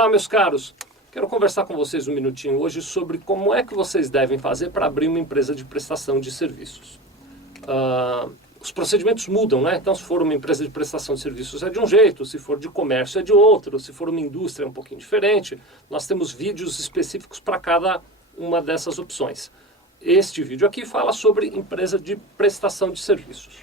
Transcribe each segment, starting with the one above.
Olá, meus caros. Quero conversar com vocês um minutinho hoje sobre como é que vocês devem fazer para abrir uma empresa de prestação de serviços. Os procedimentos mudam, né? Então, se for uma empresa de prestação de serviços é de um jeito, se for de comércio é de outro, se for uma indústria é um pouquinho diferente. Nós temos vídeos específicos para cada uma dessas opções. Este vídeo aqui fala sobre empresa de prestação de serviços.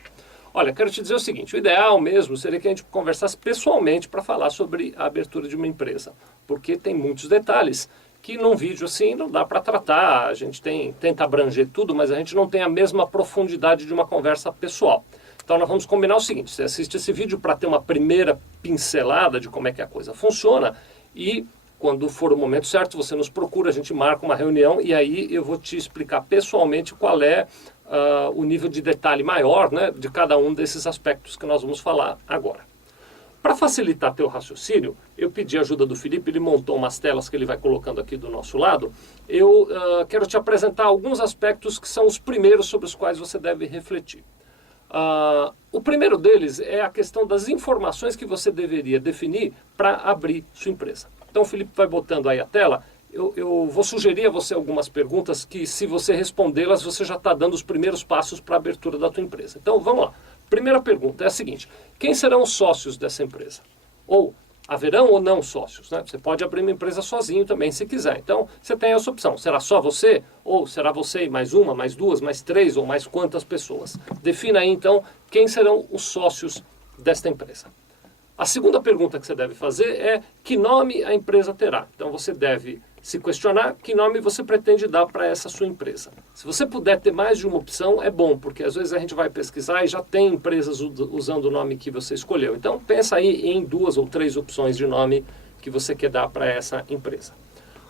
Olha, quero te dizer o seguinte, o ideal mesmo seria que a gente conversasse pessoalmente para falar sobre a abertura de uma empresa, porque tem muitos detalhes que num vídeo assim não dá para tratar, a gente tenta abranger tudo, mas a gente não tem a mesma profundidade de uma conversa pessoal. Então nós vamos combinar o seguinte, você assiste esse vídeo para ter uma primeira pincelada de como é que a coisa funciona e quando for o momento certo você nos procura, a gente marca uma reunião e aí eu vou te explicar pessoalmente qual é o nível de detalhe maior, né, de cada um desses aspectos que nós vamos falar agora. Para facilitar teu raciocínio, eu pedi a ajuda do Felipe, ele montou umas telas que ele vai colocando aqui do nosso lado. Eu quero te apresentar alguns aspectos que são os primeiros sobre os quais você deve refletir. O primeiro deles é a questão das informações que você deveria definir para abrir sua empresa. Então o Felipe vai botando aí a tela. Eu vou sugerir a você algumas perguntas que, se você respondê-las, você já está dando os primeiros passos para a abertura da tua empresa. Então, vamos lá. Primeira pergunta é a seguinte. Quem serão os sócios dessa empresa? Ou haverão ou não sócios, né? Você pode abrir uma empresa sozinho também, se quiser. Então, você tem essa opção. Será só você? Ou será você e mais uma, mais duas, mais três ou mais quantas pessoas? Defina aí, então, quem serão os sócios desta empresa. A segunda pergunta que você deve fazer é que nome a empresa terá. Então, você deve se questionar que nome você pretende dar para essa sua empresa. Se você puder ter mais de uma opção, é bom, porque às vezes a gente vai pesquisar e já tem empresas usando o nome que você escolheu. Então, pensa aí em 2 ou 3 opções de nome que você quer dar para essa empresa.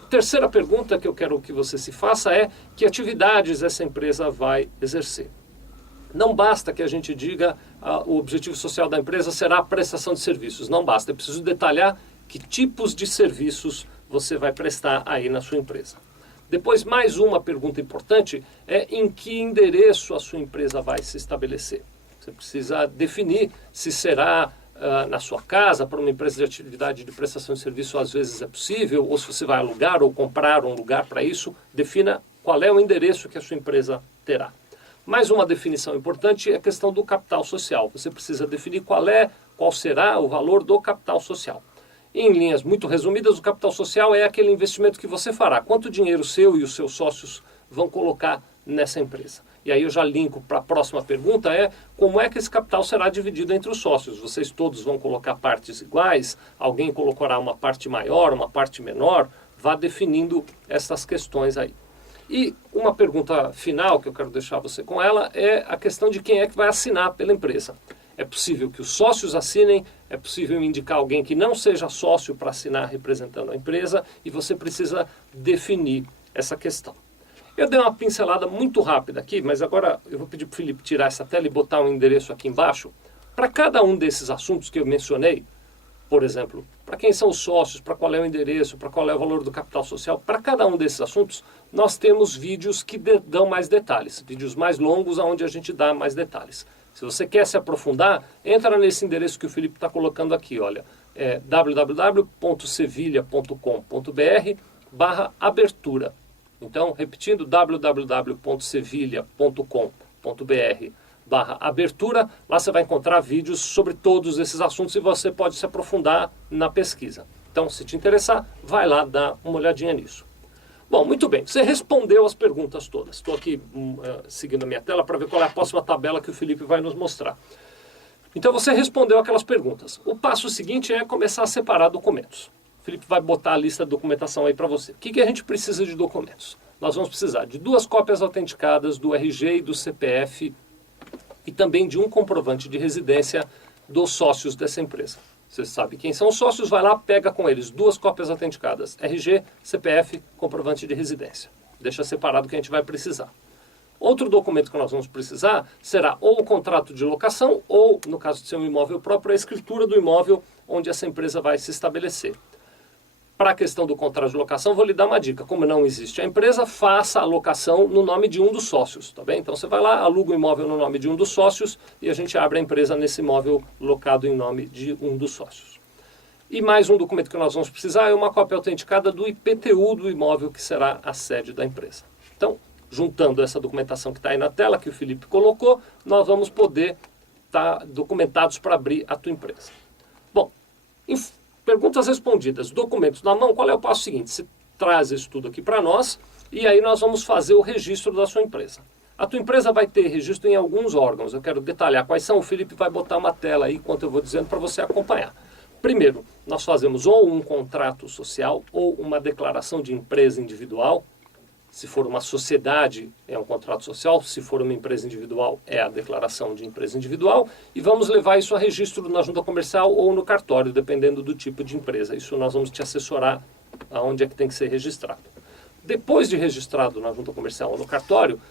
A terceira pergunta que eu quero que você se faça é que atividades essa empresa vai exercer. Não basta que a gente diga o objetivo social da empresa será a prestação de serviços. Não basta, é preciso detalhar que tipos de serviços você vai prestar aí na sua empresa. Depois, mais uma pergunta importante é em que endereço a sua empresa vai se estabelecer. Você precisa definir se será na sua casa, para uma empresa de atividade de prestação de serviço às vezes é possível, ou se você vai alugar ou comprar um lugar para isso, defina qual é o endereço que a sua empresa terá. Mais uma definição importante é a questão do capital social. Você precisa definir qual será o valor do capital social. Em linhas muito resumidas, o capital social é aquele investimento que você fará. Quanto dinheiro seu e os seus sócios vão colocar nessa empresa? E aí eu já linko para a próxima pergunta, como é que esse capital será dividido entre os sócios? Vocês todos vão colocar partes iguais? Alguém colocará uma parte maior, uma parte menor? Vá definindo essas questões aí. E uma pergunta final que eu quero deixar você com ela é a questão de quem é que vai assinar pela empresa. É possível que os sócios assinem, é possível indicar alguém que não seja sócio para assinar representando a empresa e você precisa definir essa questão. Eu dei uma pincelada muito rápida aqui, mas agora eu vou pedir para o Felipe tirar essa tela e botar um endereço aqui embaixo. Para cada um desses assuntos que eu mencionei, por exemplo, para quem são os sócios, para qual é o endereço, para qual é o valor do capital social, para cada um desses assuntos, nós temos vídeos que dão mais detalhes, vídeos mais longos onde a gente dá mais detalhes. Se você quer se aprofundar, entra nesse endereço que o Felipe está colocando aqui, olha, é www.sevilha.com.br/abertura. Então, repetindo, www.sevilha.com.br/abertura, lá você vai encontrar vídeos sobre todos esses assuntos e você pode se aprofundar na pesquisa. Então, se te interessar, vai lá dar uma olhadinha nisso. Bom, muito bem, você respondeu as perguntas todas. Estou aqui seguindo a minha tela para ver qual é a próxima tabela que o Felipe vai nos mostrar. Então você respondeu aquelas perguntas. O passo seguinte é começar a separar documentos. O Felipe vai botar a lista de documentação aí para você. O que a gente precisa de documentos? Nós vamos precisar de 2 cópias autenticadas do RG e do CPF e também de um comprovante de residência dos sócios dessa empresa. Você sabe quem são os sócios, vai lá, pega com eles 2 cópias autenticadas, RG, CPF, comprovante de residência. Deixa separado que a gente vai precisar. Outro documento que nós vamos precisar será ou o contrato de locação ou, no caso de ser um imóvel próprio, a escritura do imóvel onde essa empresa vai se estabelecer. Para a questão do contrato de locação, vou lhe dar uma dica. Como não existe a empresa, faça a locação no nome de um dos sócios, tá bem? Então você vai lá, aluga o imóvel no nome de um dos sócios e a gente abre a empresa nesse imóvel locado em nome de um dos sócios. E mais um documento que nós vamos precisar é uma cópia autenticada do IPTU do imóvel que será a sede da empresa. Então, juntando essa documentação que está aí na tela, que o Felipe colocou, nós vamos poder estar documentados para abrir a tua empresa. Bom, perguntas respondidas, documentos na mão, qual é o passo seguinte? Você traz isso tudo aqui para nós e aí nós vamos fazer o registro da sua empresa. A tua empresa vai ter registro em alguns órgãos, eu quero detalhar quais são, o Felipe vai botar uma tela aí enquanto eu vou dizendo para você acompanhar. Primeiro, nós fazemos ou um contrato social ou uma declaração de empresa individual. Se for uma sociedade, é um contrato social. Se for uma empresa individual, é a declaração de empresa individual. E vamos levar isso a registro na junta comercial ou no cartório, dependendo do tipo de empresa. Isso nós vamos te assessorar aonde é que tem que ser registrado. Depois de registrado na junta comercial ou no cartório,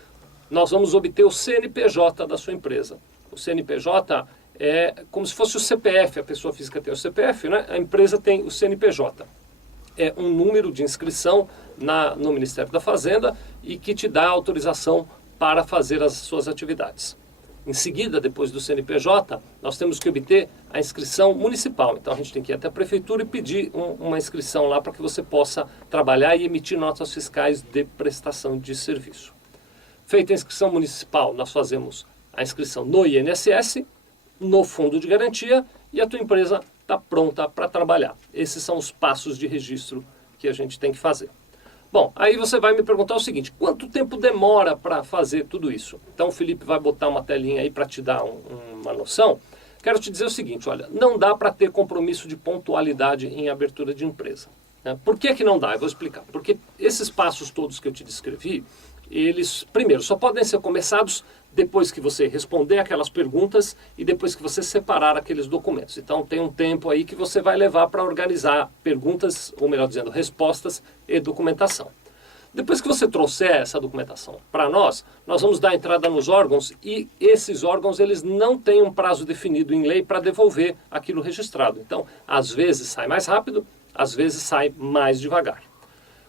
nós vamos obter o CNPJ da sua empresa. O CNPJ é como se fosse o CPF, a pessoa física tem o CPF, né? A empresa tem o CNPJ. É um número de inscrição no Ministério da Fazenda e que te dá autorização para fazer as suas atividades. Em seguida, depois do CNPJ, nós temos que obter a inscrição municipal. Então a gente tem que ir até a prefeitura e pedir uma inscrição lá para que você possa trabalhar e emitir notas fiscais de prestação de serviço. Feita a inscrição municipal, nós fazemos a inscrição no INSS, no Fundo de Garantia e a tua empresa está pronta para trabalhar. Esses são os passos de registro que a gente tem que fazer. Bom, aí você vai me perguntar o seguinte, quanto tempo demora para fazer tudo isso? Então o Felipe vai botar uma telinha aí para te dar uma noção. Quero te dizer o seguinte, olha, não dá para ter compromisso de pontualidade em abertura de empresa. Né? Por que não dá? Eu vou explicar. Porque esses passos todos que eu te descrevi, eles, primeiro, só podem ser começados depois que você responder aquelas perguntas e depois que você separar aqueles documentos. Então tem um tempo aí que você vai levar para organizar perguntas, ou melhor dizendo, respostas e documentação. Depois que você trouxer essa documentação para nós vamos dar entrada nos órgãos e esses órgãos eles não têm um prazo definido em lei para devolver aquilo registrado. Então, às vezes sai mais rápido, às vezes sai mais devagar.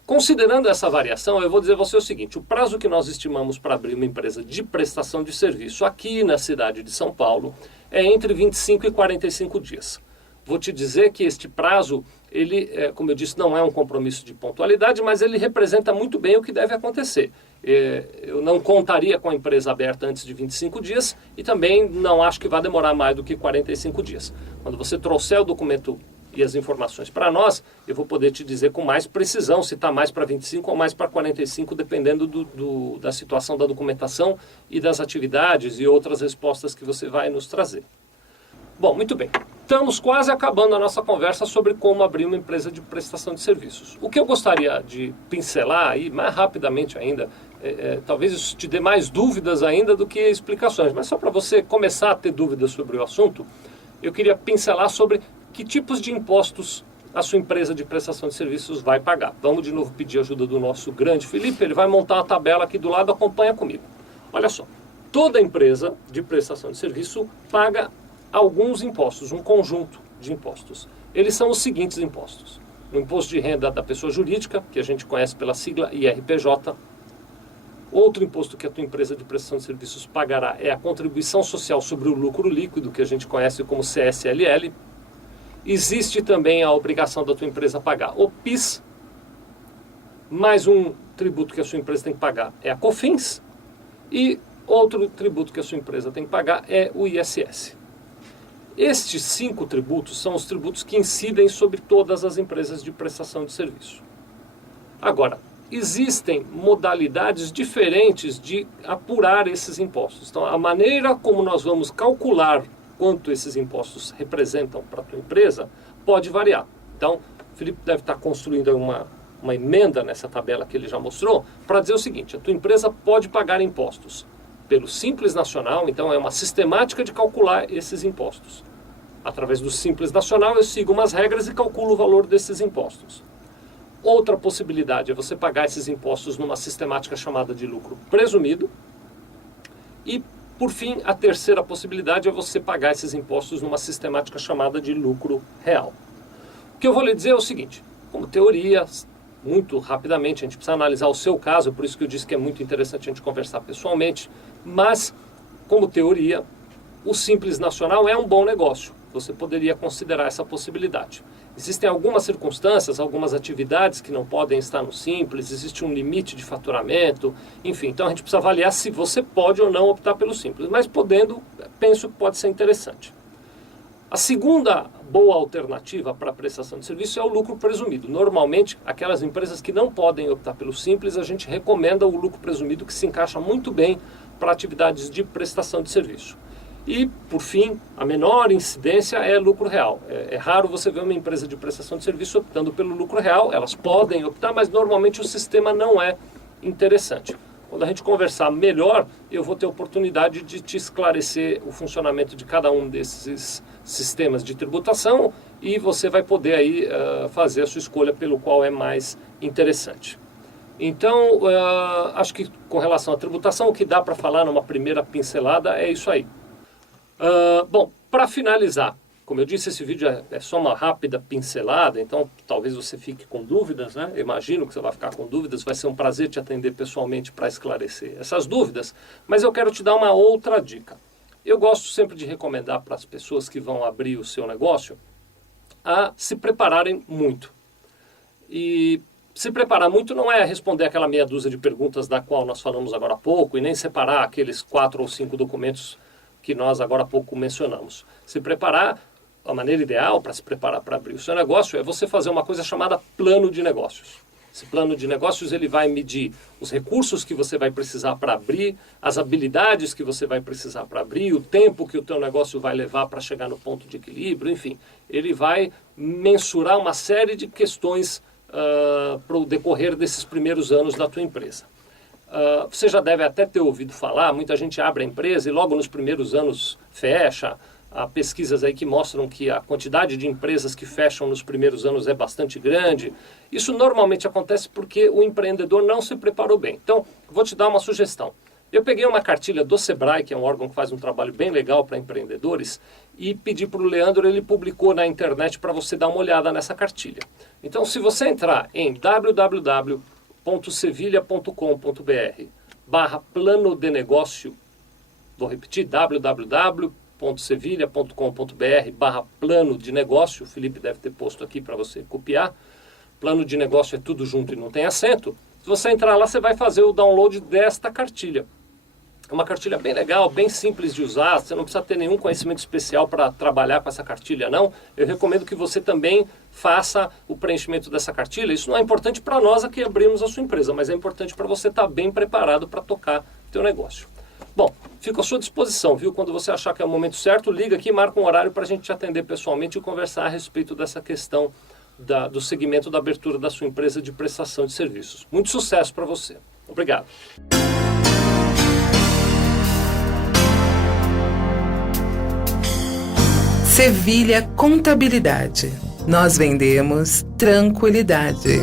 Considerando essa variação, eu vou dizer a você o seguinte, o prazo que nós estimamos para abrir uma empresa de prestação de serviço aqui na cidade de São Paulo é entre 25 e 45 dias. Vou te dizer que este prazo, ele, como eu disse, não é um compromisso de pontualidade, mas ele representa muito bem o que deve acontecer. Eu não contaria com a empresa aberta antes de 25 dias e também não acho que vai demorar mais do que 45 dias. Quando você trouxer o documento e as informações para nós, eu vou poder te dizer com mais precisão se está mais para 25 ou mais para 45, dependendo da situação da documentação e das atividades e outras respostas que você vai nos trazer. Bom, muito bem. Estamos quase acabando a nossa conversa sobre como abrir uma empresa de prestação de serviços. O que eu gostaria de pincelar aí, mais rapidamente ainda, talvez isso te dê mais dúvidas ainda do que explicações, mas só para você começar a ter dúvidas sobre o assunto, eu queria pincelar sobre que tipos de impostos a sua empresa de prestação de serviços vai pagar. Vamos de novo pedir ajuda do nosso grande Felipe, ele vai montar uma tabela aqui do lado, acompanha comigo. Olha só, toda empresa de prestação de serviço paga alguns impostos, um conjunto de impostos. Eles são os seguintes impostos. O imposto de renda da pessoa jurídica, que a gente conhece pela sigla IRPJ. Outro imposto que a tua empresa de prestação de serviços pagará é a contribuição social sobre o lucro líquido, que a gente conhece como CSLL. Existe também a obrigação da tua empresa pagar o PIS, mais um tributo que a sua empresa tem que pagar é a COFINS, e outro tributo que a sua empresa tem que pagar é o ISS. Estes 5 tributos são os tributos que incidem sobre todas as empresas de prestação de serviço. Agora, existem modalidades diferentes de apurar esses impostos. Então, a maneira como nós vamos calcular quanto esses impostos representam para a tua empresa pode variar. Então, o Felipe deve estar construindo uma emenda nessa tabela que ele já mostrou para dizer o seguinte, a tua empresa pode pagar impostos pelo Simples Nacional, então é uma sistemática de calcular esses impostos. Através do Simples Nacional eu sigo umas regras e calculo o valor desses impostos. Outra possibilidade é você pagar esses impostos numa sistemática chamada de lucro presumido. E, por fim, a terceira possibilidade é você pagar esses impostos numa sistemática chamada de lucro real. O que eu vou lhe dizer é o seguinte, como teoria, muito rapidamente, a gente precisa analisar o seu caso, por isso que eu disse que é muito interessante a gente conversar pessoalmente, mas, como teoria, o Simples Nacional é um bom negócio. você poderia considerar essa possibilidade. Existem algumas circunstâncias, algumas atividades que não podem estar no Simples, existe um limite de faturamento, enfim, então a gente precisa avaliar se você pode ou não optar pelo Simples, mas podendo, penso que pode ser interessante. A segunda boa alternativa para a prestação de serviço é o lucro presumido. Normalmente, aquelas empresas que não podem optar pelo Simples, a gente recomenda o lucro presumido, que se encaixa muito bem para atividades de prestação de serviço. E, por fim, a menor incidência é lucro real. É raro você ver uma empresa de prestação de serviço optando pelo lucro real. Elas podem optar, mas normalmente o sistema não é interessante. Quando a gente conversar melhor, eu vou ter a oportunidade de te esclarecer o funcionamento de cada um desses sistemas de tributação e você vai poder aí fazer a sua escolha pelo qual é mais interessante. Então, acho que com relação à tributação, o que dá para falar numa primeira pincelada é isso aí. Bom, para finalizar, como eu disse, esse vídeo é só uma rápida pincelada, então talvez você fique com dúvidas, né? Eu imagino que você vai ficar com dúvidas, vai ser um prazer te atender pessoalmente para esclarecer essas dúvidas, mas eu quero te dar uma outra dica. Eu gosto sempre de recomendar para as pessoas que vão abrir o seu negócio a se prepararem muito. E se preparar muito não é responder aquela meia dúzia de perguntas da qual nós falamos agora há pouco e nem separar aqueles 4 ou 5 documentos que nós agora há pouco mencionamos. Se preparar, a maneira ideal para se preparar para abrir o seu negócio é você fazer uma coisa chamada plano de negócios. Esse plano de negócios ele vai medir os recursos que você vai precisar para abrir, as habilidades que você vai precisar para abrir, o tempo que o teu negócio vai levar para chegar no ponto de equilíbrio, enfim. Ele vai mensurar uma série de questões para o decorrer desses primeiros anos da tua empresa. Você já deve até ter ouvido falar, muita gente abre a empresa e logo nos primeiros anos fecha. Há pesquisas aí que mostram que a quantidade de empresas que fecham nos primeiros anos é bastante grande. Isso normalmente acontece porque o empreendedor não se preparou bem. Então, vou te dar uma sugestão. Eu peguei uma cartilha do Sebrae, que é um órgão que faz um trabalho bem legal para empreendedores, e pedi para o Leandro, ele publicou na internet para você dar uma olhada nessa cartilha. Então, se você entrar em www.sevilha.com.br/plano de negócio, vou repetir, www.sevilha.com.br/plano de negócio, o Felipe deve ter posto aqui para você copiar, plano de negócio é tudo junto e não tem acento. Se você entrar lá, você vai fazer o download desta cartilha. É uma cartilha bem legal, bem simples de usar, você não precisa ter nenhum conhecimento especial para trabalhar com essa cartilha, não. Eu recomendo que você também faça o preenchimento dessa cartilha. Isso não é importante para nós aqui abrimos a sua empresa, mas é importante para você estar bem preparado para tocar o teu negócio. Bom, fico à sua disposição, viu? Quando você achar que é o momento certo, liga aqui, marca um horário para a gente te atender pessoalmente e conversar a respeito dessa questão do segmento da abertura da sua empresa de prestação de serviços. Muito sucesso para você. Obrigado. Sevilha Contabilidade. Nós vendemos tranquilidade.